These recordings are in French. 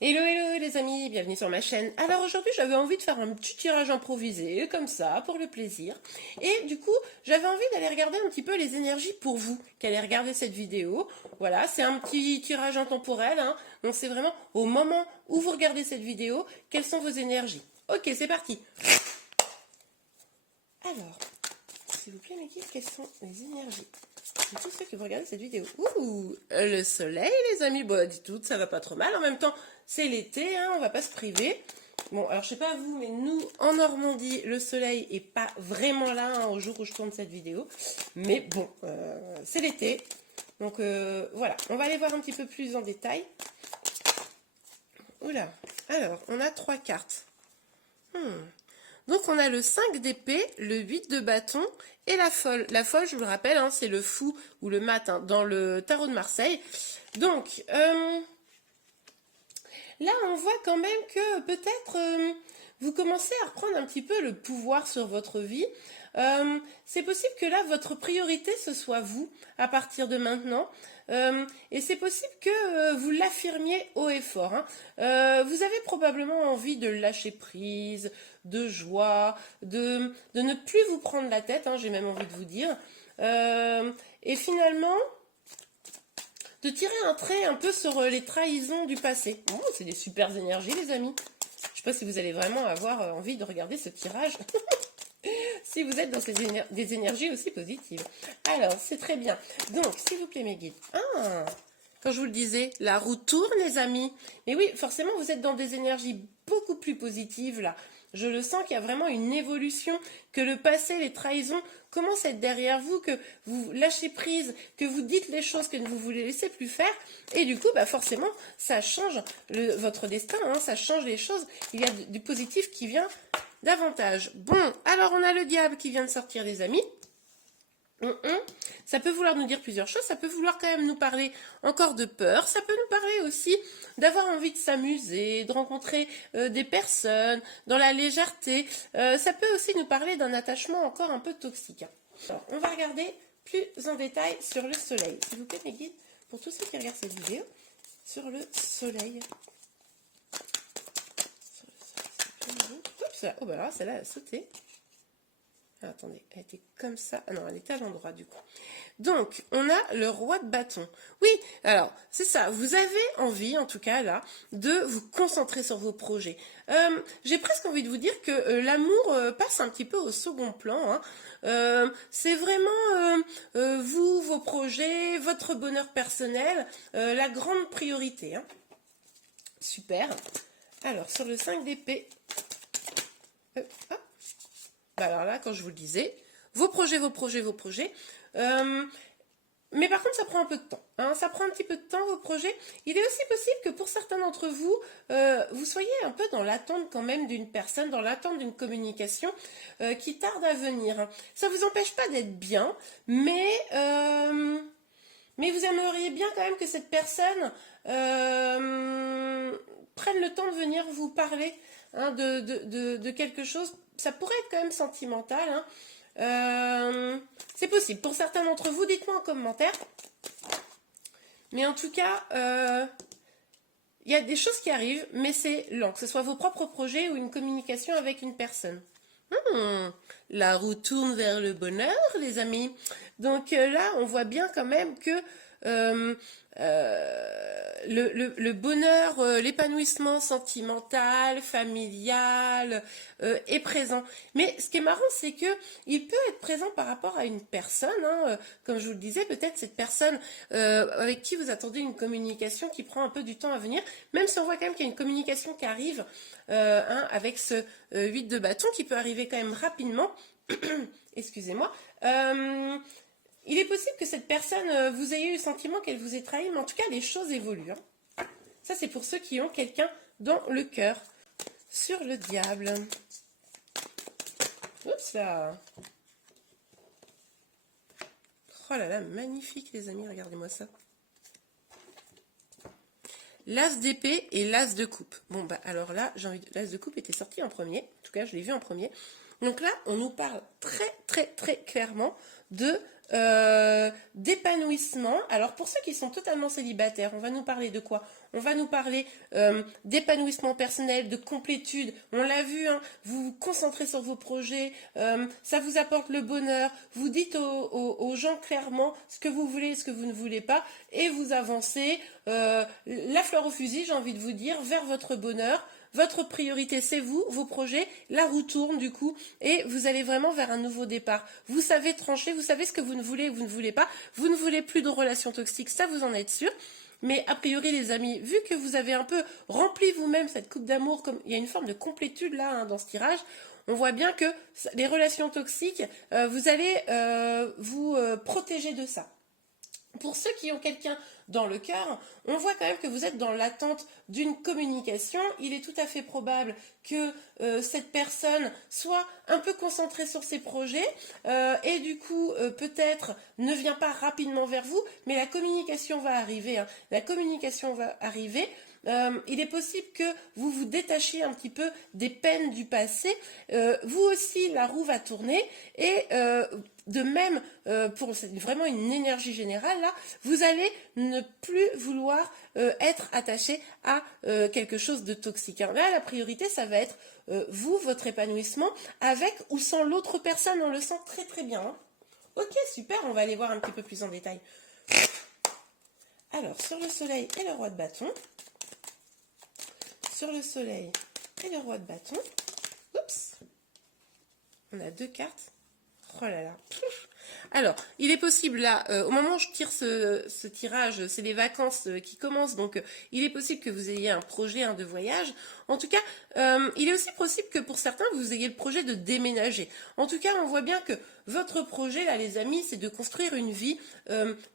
Hello hello les amis, bienvenue sur ma chaîne. Alors aujourd'hui j'avais envie de faire un petit tirage improvisé, comme ça, pour le plaisir. Et du coup j'avais envie d'aller regarder un petit peu les énergies pour vous, qui allez regarder cette vidéo. Voilà, c'est un petit tirage intemporel, hein. Donc c'est vraiment au moment où vous regardez cette vidéo, quelles sont vos énergies. Ok, c'est parti. Alors, s'il vous plaît mes guides, quelles sont les énergies de tous ceux qui vont regarder cette vidéo? Ouh, le soleil les amis, bon dis tout, ça va pas trop mal. En même temps, c'est l'été, hein, on va pas se priver. Bon, alors je sais pas vous, mais nous, en Normandie, le soleil est pas vraiment là, hein, au jour où je tourne cette vidéo. Mais bon, c'est l'été. Donc voilà, on va aller voir un petit peu plus en détail. Oula, alors, on a 3 cartes. Donc on a le 5 d'épée, le 8 de bâton et la folle. La folle, je vous le rappelle, hein, c'est le fou ou le mat, hein, dans le tarot de Marseille. Donc, là on voit quand même que peut-être vous commencez à reprendre un petit peu le pouvoir sur votre vie. C'est possible que là votre priorité ce soit vous à partir de maintenant. Et c'est possible que vous l'affirmiez haut et fort, hein. Vous avez probablement envie de lâcher prise, de joie, de ne plus vous prendre la tête, hein, j'ai même envie de vous dire. Et finalement, de tirer un trait un peu sur les trahisons du passé. Oh, c'est des super énergies les amis. Je ne sais pas si vous allez vraiment avoir envie de regarder ce tirage. Si vous êtes dans des énergies aussi positives. Alors, c'est très bien. Donc, s'il vous plaît, mes guides. Ah, quand je vous le disais, la roue tourne, les amis. Mais oui, forcément, vous êtes dans des énergies beaucoup plus positives, là. Je le sens qu'il y a vraiment une évolution, que le passé, les trahisons commencent à être derrière vous, que vous lâchez prise, que vous dites les choses que vous voulez laisser plus faire. Et du coup, bah forcément, ça change votre destin, hein, ça change les choses. Il y a du positif qui vient davantage. Bon, alors on a le diable qui vient de sortir, les amis. Ça peut vouloir nous dire plusieurs choses, ça peut vouloir quand même nous parler encore de peur, ça peut nous parler aussi d'avoir envie de s'amuser, de rencontrer des personnes, dans la légèreté. Ça peut aussi nous parler d'un attachement encore un peu toxique, hein. Alors, on va regarder plus en détail sur le soleil. S'il vous plaît, mes guides, pour tous ceux qui regardent cette vidéo, sur le soleil. Oups, oh bah là, celle-là a sauté. Ah, attendez, elle était comme ça. Ah non, elle était à l'endroit du coup. Donc, on a le roi de bâton. Oui, alors, c'est ça. Vous avez envie, en tout cas, là, de vous concentrer sur vos projets. J'ai presque envie de vous dire que l'amour passe un petit peu au second plan, hein. C'est vraiment vous, vos projets, votre bonheur personnel, la grande priorité, hein. Super. Alors, sur le 5 d'épée. Hop. Bah alors là, quand je vous le disais, vos projets, vos projets, vos projets. Mais par contre, ça prend un peu de temps, hein. Ça prend un petit peu de temps, vos projets. Il est aussi possible que pour certains d'entre vous, vous soyez un peu dans l'attente quand même d'une personne, dans l'attente d'une communication qui tarde à venir, hein. Ça ne vous empêche pas d'être bien, mais vous aimeriez bien quand même que cette personne prenne le temps de venir vous parler, hein, de quelque chose. Ça pourrait être quand même sentimental, hein. C'est possible. Pour certains d'entre vous, dites-moi en commentaire. Mais en tout cas, il y a des choses qui arrivent, mais c'est lent. Que ce soit vos propres projets ou une communication avec une personne. La roue tourne vers le bonheur, les amis. Donc là, on voit bien quand même que le bonheur, l'épanouissement sentimental, familial est présent. Mais ce qui est marrant, c'est que il peut être présent par rapport à une personne, hein, comme je vous le disais, peut-être cette personne avec qui vous attendez une communication qui prend un peu du temps à venir, même si on voit quand même qu'il y a une communication qui arrive, hein, avec ce 8 de bâton qui peut arriver quand même rapidement. Excusez-moi. Il est possible que cette personne, vous ayez eu le sentiment qu'elle vous ait trahi, mais en tout cas, les choses évoluent, hein. Ça, c'est pour ceux qui ont quelqu'un dans le cœur. Sur le diable. Oups là. Oh là là, magnifique, les amis, regardez-moi ça. L'as d'épée et l'as de coupe. Bon, bah alors là, l'as de coupe était sorti en premier. En tout cas, je l'ai vu en premier. Donc là, on nous parle très, très, très clairement de d'épanouissement. Alors pour ceux qui sont totalement célibataires, on va nous parler de quoi? On va nous parler d'épanouissement personnel, de complétude. On l'a vu, hein, vous vous concentrez sur vos projets, ça vous apporte le bonheur. Vous dites aux gens clairement ce que vous voulez et ce que vous ne voulez pas, et vous avancez la fleur au fusil, j'ai envie de vous dire, vers votre bonheur. Votre priorité, c'est vous, vos projets, la roue tourne du coup, et vous allez vraiment vers un nouveau départ. Vous savez trancher, vous savez ce que vous ne voulez ou vous ne voulez pas. Vous ne voulez plus de relations toxiques, ça vous en êtes sûr. Mais a priori, les amis, vu que vous avez un peu rempli vous-même cette coupe d'amour, comme il y a une forme de complétude là hein, dans ce tirage, on voit bien que les relations toxiques, vous allez vous protéger de ça. Pour ceux qui ont quelqu'un dans le cœur, on voit quand même que vous êtes dans l'attente d'une communication. Il est tout à fait probable que cette personne soit un peu concentrée sur ses projets et du coup peut-être ne vient pas rapidement vers vous, mais la communication va arriver. Hein. La communication va arriver. Il est possible que vous vous détachiez un petit peu des peines du passé. Vous aussi, la roue va tourner et de même, pour vraiment une énergie générale, là, vous allez ne plus vouloir être attaché à quelque chose de toxique. Hein. Là, la priorité, ça va être vous, votre épanouissement, avec ou sans l'autre personne. On le sent très très bien. Hein. Ok, super, on va aller voir un petit peu plus en détail. Alors, sur le soleil et le roi de bâton. Sur le soleil et le roi de bâton. Oups. On a 2 cartes. Oh là là. Alors, il est possible là, au moment où je tire ce tirage, c'est les vacances qui commencent, donc il est possible que vous ayez un projet de voyage. En tout cas, il est aussi possible que pour certains, vous ayez le projet de déménager. En tout cas, on voit bien que votre projet, là, les amis, c'est de construire une vie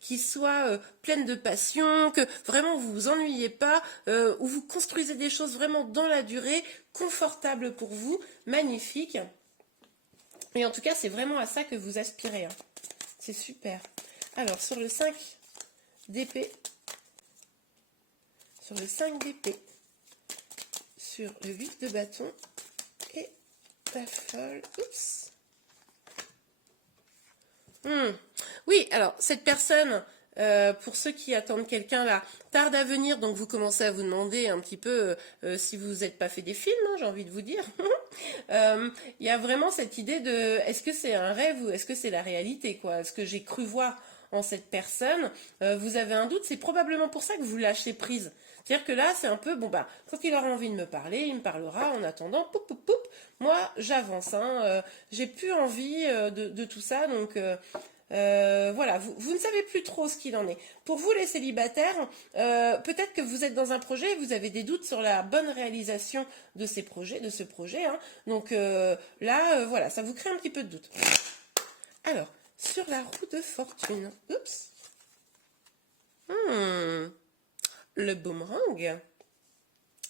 qui soit pleine de passion, que vraiment vous vous ennuyez pas, où vous construisez des choses vraiment dans la durée, confortables pour vous, magnifiques. Et en tout cas, c'est vraiment à ça que vous aspirez. Hein. C'est super. Alors, sur le 5 d'épée, sur le 5 d'épée, sur le 8 de bâton et la folle. Oups. Oui, alors, cette personne, pour ceux qui attendent quelqu'un là, tarde à venir, donc vous commencez à vous demander un petit peu si vous n'êtes pas fait des films, hein, j'ai envie de vous dire. Il y a vraiment cette idée de est-ce que c'est un rêve ou est-ce que c'est la réalité, quoi? Est-ce que j'ai cru voir en cette personne? Vous avez un doute, c'est probablement pour ça que vous lâchez prise. C'est-à-dire que là, c'est un peu, bon bah, quand il aura envie de me parler, il me parlera, en attendant, poup, poup, poup, moi, j'avance, hein, j'ai plus envie de tout ça, donc... voilà, vous ne savez plus trop ce qu'il en est. Pour vous les célibataires, peut-être que vous êtes dans un projet et vous avez des doutes sur la bonne réalisation de ces projets, de ce projet. Hein. Donc là, voilà, ça vous crée un petit peu de doute. Alors, sur la roue de fortune. Oups. Le boomerang.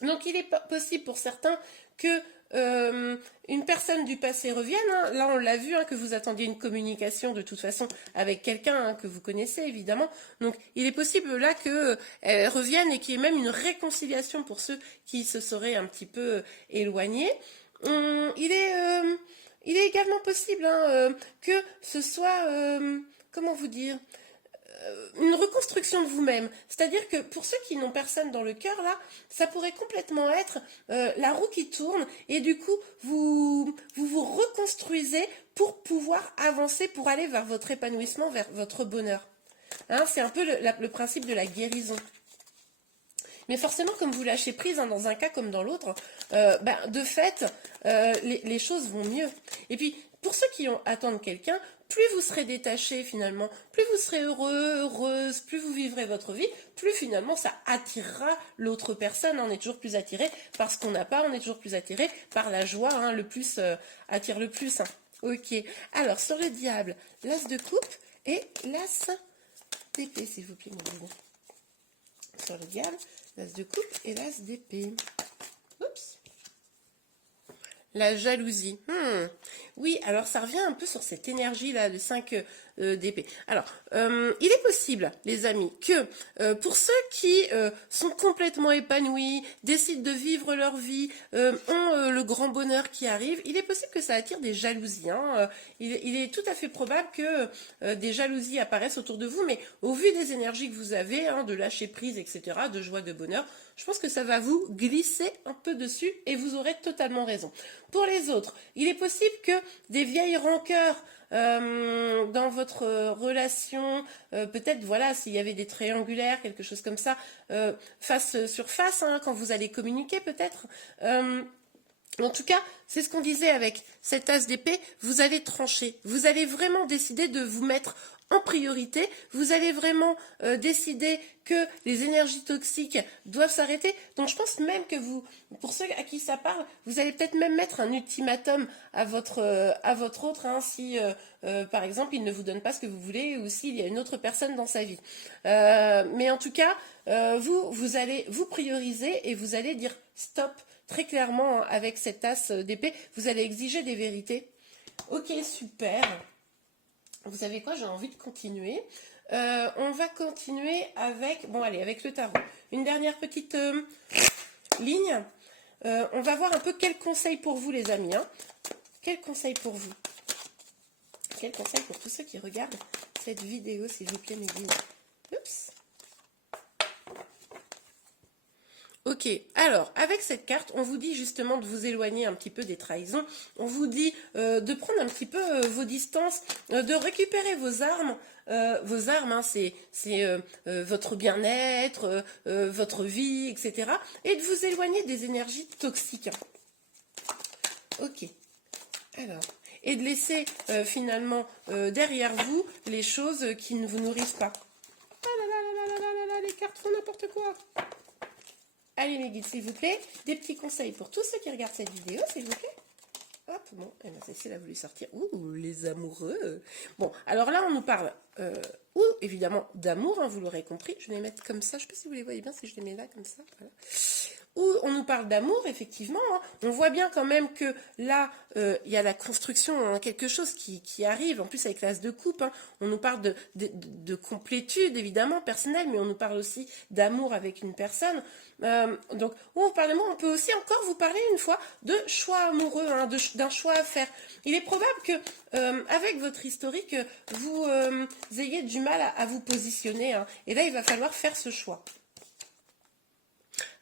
Donc il est possible pour certains que une personne du passé revienne. Hein. Là, on l'a vu, hein, que vous attendiez une communication de toute façon avec quelqu'un hein, que vous connaissez, évidemment. Donc, il est possible là qu'elle revienne et qu'il y ait même une réconciliation pour ceux qui se seraient un petit peu éloignés. Il est également possible hein, que ce soit... comment vous dire une reconstruction de vous-même. C'est-à-dire que pour ceux qui n'ont personne dans le cœur, là, ça pourrait complètement être la roue qui tourne et du coup, vous reconstruisez pour pouvoir avancer, pour aller vers votre épanouissement, vers votre bonheur. Hein, c'est un peu le principe de la guérison. Mais forcément, comme vous lâchez prise, hein, dans un cas comme dans l'autre, de fait, les choses vont mieux. Et puis, pour ceux qui attendent quelqu'un, plus vous serez détaché finalement, plus vous serez heureux, heureuse, plus vous vivrez votre vie, plus finalement ça attirera l'autre personne. On est toujours plus attiré par ce qu'on n'a pas, on est toujours plus attiré par la joie, hein, le plus attire le plus. Hein. Ok, alors sur le diable, l'as de coupe et l'as d'épée, s'il vous plaît, mon bébé. Sur le diable, l'as de coupe et l'as d'épée. Oups. La jalousie. Oui, alors ça revient un peu sur cette énergie-là, le 5 d'épée. Alors, il est possible, les amis, que pour ceux qui sont complètement épanouis, décident de vivre leur vie, ont le grand bonheur qui arrive, il est possible que ça attire des jalousies. Hein. Il est tout à fait probable que des jalousies apparaissent autour de vous, mais au vu des énergies que vous avez, hein, de lâcher prise, etc., de joie, de bonheur, je pense que ça va vous glisser un peu dessus et vous aurez totalement raison. Pour les autres, il est possible que des vieilles rancœurs dans votre relation, peut-être voilà, s'il y avait des triangulaires, quelque chose comme ça, face sur face, hein, quand vous allez communiquer peut-être. En tout cas, c'est ce qu'on disait avec cet as d'épée, vous allez trancher, vous allez vraiment décider de vous mettre en priorité, vous allez vraiment décider que les énergies toxiques doivent s'arrêter. Donc je pense même que vous, pour ceux à qui ça parle, vous allez peut-être même mettre un ultimatum à votre autre, hein, si par exemple il ne vous donne pas ce que vous voulez ou s'il y a une autre personne dans sa vie. Mais en tout cas, vous allez vous prioriser et vous allez dire stop très clairement avec cet as d'épée. Vous allez exiger des vérités. Ok, super. Vous savez quoi, j'ai envie de continuer. On va continuer avec, bon allez, avec le tarot. Une dernière petite ligne. On va voir un peu quel conseil pour vous les amis. Hein. Quel conseil pour vous? Quel conseil pour tous ceux qui regardent cette vidéo, s'il vous plaît, mes guides? Oups. Ok, alors avec cette carte, on vous dit justement de vous éloigner un petit peu des trahisons, on vous dit de prendre un petit peu vos distances, de récupérer vos armes. Vos armes, hein, c'est votre bien-être, votre vie, etc. Et de vous éloigner des énergies toxiques. Ok, alors, et de laisser finalement derrière vous les choses qui ne vous nourrissent pas. Ah là là là là là là là, les cartes font n'importe quoi. Allez mes guides, s'il vous plaît, des petits conseils pour tous ceux qui regardent cette vidéo, s'il vous plaît. Hop, bon, eh ben, Cécile a voulu sortir. Ouh, les amoureux. Bon, alors là, on nous parle, évidemment, d'amour, hein, vous l'aurez compris. Je vais les mettre comme ça, je ne sais pas si vous les voyez bien, si je les mets là, comme ça, voilà. Où on nous parle d'amour, effectivement. Hein. On voit bien quand même que là, il y a la construction, hein, quelque chose qui arrive. En plus, avec l'as de coupe, hein, on nous parle de complétude, évidemment, personnelle, mais on nous parle aussi d'amour avec une personne. Donc, où on parle d'amour, on peut aussi encore vous parler une fois de choix amoureux, hein, d'un choix à faire. Il est probable que, avec votre historique, vous ayez du mal à vous positionner. Hein, et là, il va falloir faire ce choix.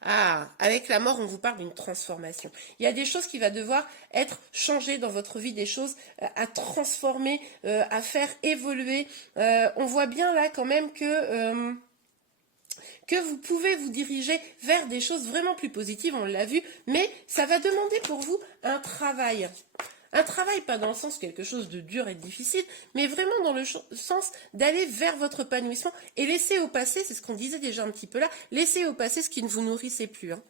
Ah, avec la mort, on vous parle d'une transformation. Il y a des choses qui vont devoir être changées dans votre vie, des choses à transformer, à faire évoluer. On voit bien là quand même que vous pouvez vous diriger vers des choses vraiment plus positives, on l'a vu, mais ça va demander pour vous un travail. Un travail, pas dans le sens quelque chose de dur et de difficile, mais vraiment dans le sens d'aller vers votre épanouissement et laisser au passé, c'est ce qu'on disait déjà un petit peu là, laisser au passé ce qui ne vous nourrissait plus. Hein.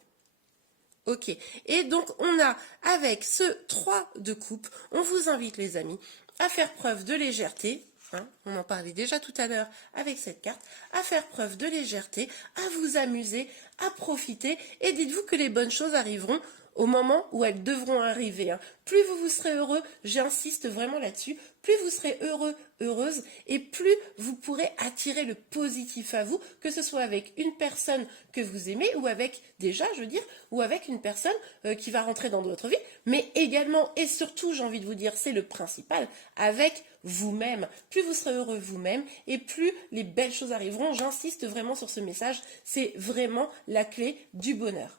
Ok, et donc on a, avec ce 3 de coupe, on vous invite les amis à faire preuve de légèreté, hein, on en parlait déjà tout à l'heure avec cette carte, à faire preuve de légèreté, à vous amuser, à profiter, et dites-vous que les bonnes choses arriveront au moment où elles devront arriver. Hein. Plus vous serez heureux, j'insiste vraiment là-dessus, plus vous serez heureux, heureuse, et plus vous pourrez attirer le positif à vous, que ce soit avec une personne que vous aimez, ou avec, déjà, je veux dire, ou avec une personne qui va rentrer dans votre vie, mais également, et surtout, j'ai envie de vous dire, c'est le principal, avec vous-même. Plus vous serez heureux vous-même, et plus les belles choses arriveront. J'insiste vraiment sur ce message, c'est vraiment la clé du bonheur.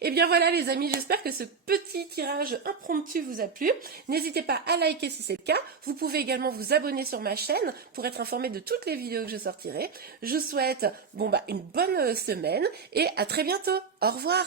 Et bien voilà les amis, j'espère que ce petit tirage impromptu vous a plu. N'hésitez pas à liker si c'est le cas. Vous pouvez également vous abonner sur ma chaîne pour être informé de toutes les vidéos que je sortirai. Je vous souhaite une bonne semaine et à très bientôt. Au revoir.